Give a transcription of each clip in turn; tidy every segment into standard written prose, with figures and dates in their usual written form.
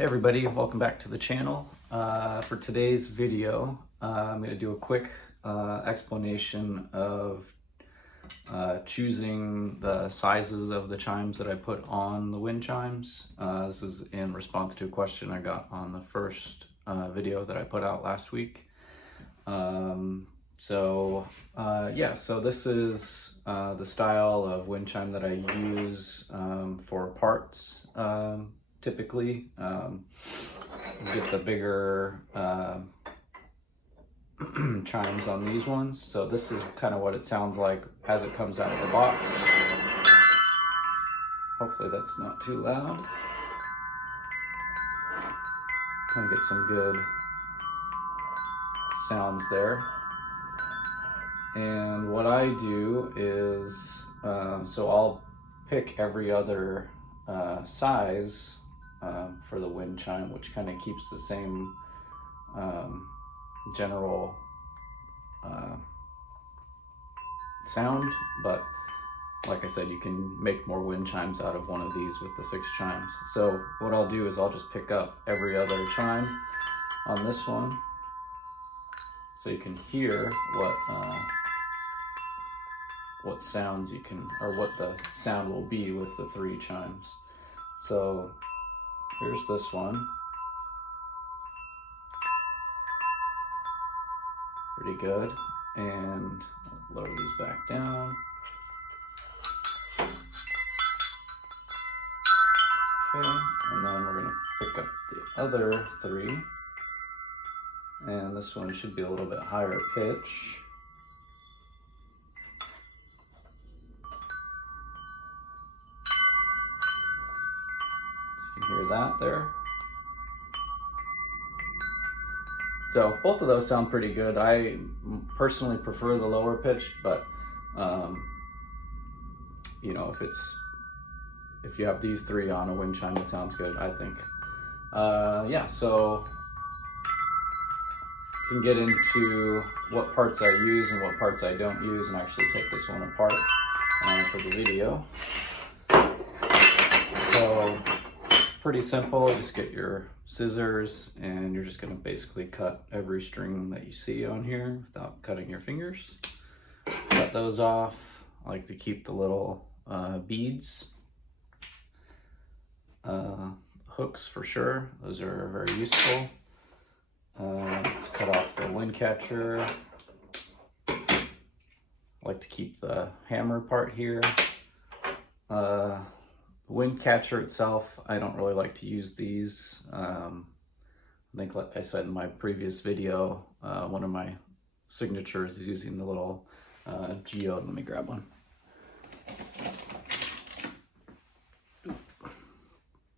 Hey everybody, welcome back to the channel. For today's video, I'm going to do a quick explanation of choosing the sizes of the chimes that I put on the wind chimes. This is in response to a question I got on the first video that I put out last week. So this is the style of wind chime that I use for parts. Typically, get the bigger chimes on these ones. So this is kind of what it sounds like as it comes out of the box. Hopefully that's not too loud. Kind of get some good sounds there. And what I do is, so I'll pick every other size for the wind chime, which kind of keeps the same general sound, but like I said, you can make more wind chimes out of one of these with the 6 chimes. So what I'll do is I'll just pick up every other chime on this one so you can hear what sounds you can, or what the sound will be with the 3 chimes. So here's this one. Pretty good. And I'll lower these back down. Okay, and then we're gonna pick up the other 3. And this one should be a little bit higher pitch. Hear that there. So both of those sound pretty good. I personally prefer the lower pitched, but you know, if you have these 3 on a wind chime, it sounds good, I think. Yeah, so you can get into what parts I use and what parts I don't use, and actually take this one apart for the video. So pretty simple. Just get your scissors and you're just going to basically cut every string that you see on here without cutting your fingers. Cut those off. I like to keep the little beads. Hooks for sure. Those are very useful. Let's cut off the wind catcher. I like to keep the hammer part here. Wind catcher itself, I don't really like to use these. I think, like I said in my previous video, one of my signatures is using the little geode. Let me grab one.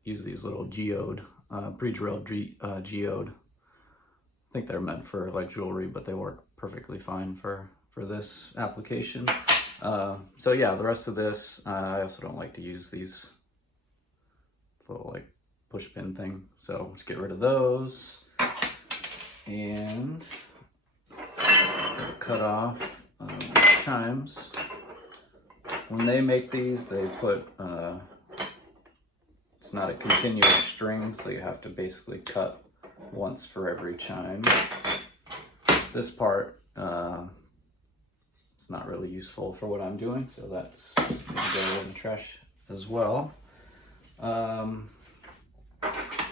Use these little geode, pre-drilled geode. I think they're meant for like jewelry, but they work perfectly fine for this application. So yeah, the rest of this, I also don't like to use these little like push pin thing. So let's get rid of those. And cut off chimes. When they make these, they put, it's not a continuous string, so you have to basically cut once for every chime. This part, it's not really useful for what I'm doing, so that's gonna go in the trash as well.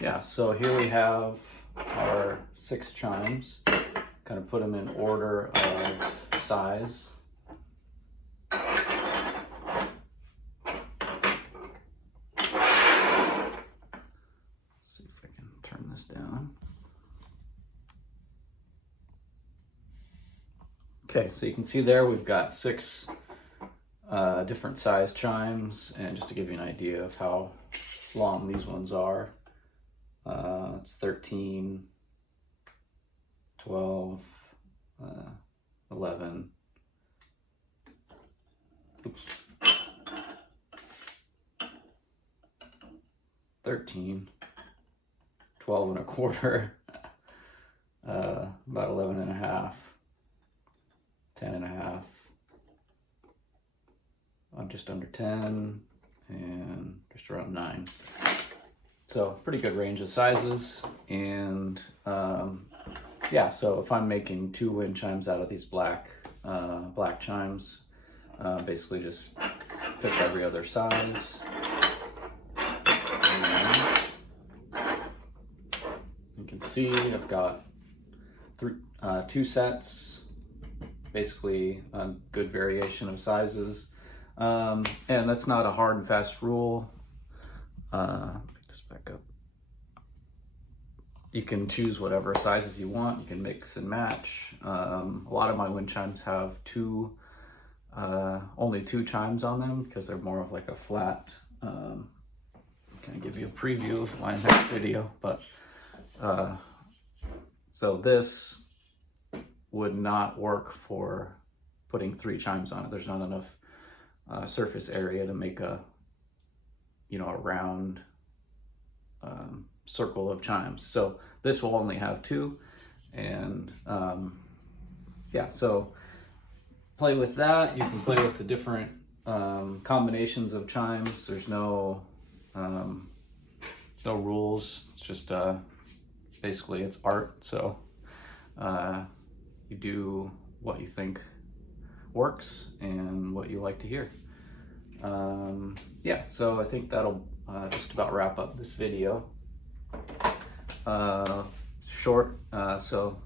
Yeah, so here we have our 6 chimes. Kind of put them in order of size. Let's see if I can turn this down. Okay, so you can see there we've got 6 different size chimes, and just to give you an idea of how long these ones are, it's 13, 12, 11, oops, 13, 12 and a quarter, about 11 and a half, 10 and a half, just under 10, and just around 9. So pretty good range of sizes. And yeah, so if I'm making 2 wind chimes out of these black chimes, basically just pick every other size. And you can see I've got 2 sets, basically a good variation of sizes. And that's not a hard and fast rule. Pick this back up. You can choose whatever sizes you want. You can mix and match. A lot of my wind chimes have only 2 chimes on them because they're more of like a flat. I'm gonna give you a preview of my next video, but so this would not work for putting 3 chimes on it. There's not enough surface area to make a round circle of chimes. So this will only have 2, and yeah, so play with that. You can play with the different combinations of chimes. There's no rules. It's just basically it's art. So you do what you think works and what you like to hear. Yeah, so I think that'll just about wrap up this video. Short, so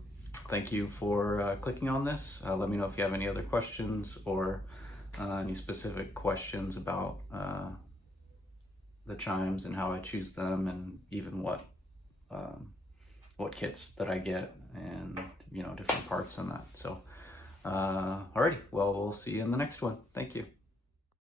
thank you for clicking on this. Let me know if you have any other questions or any specific questions about the chimes and how I choose them, and even what kits that I get, and different parts on that. So alrighty, well, we'll see you in the next one. Thank you.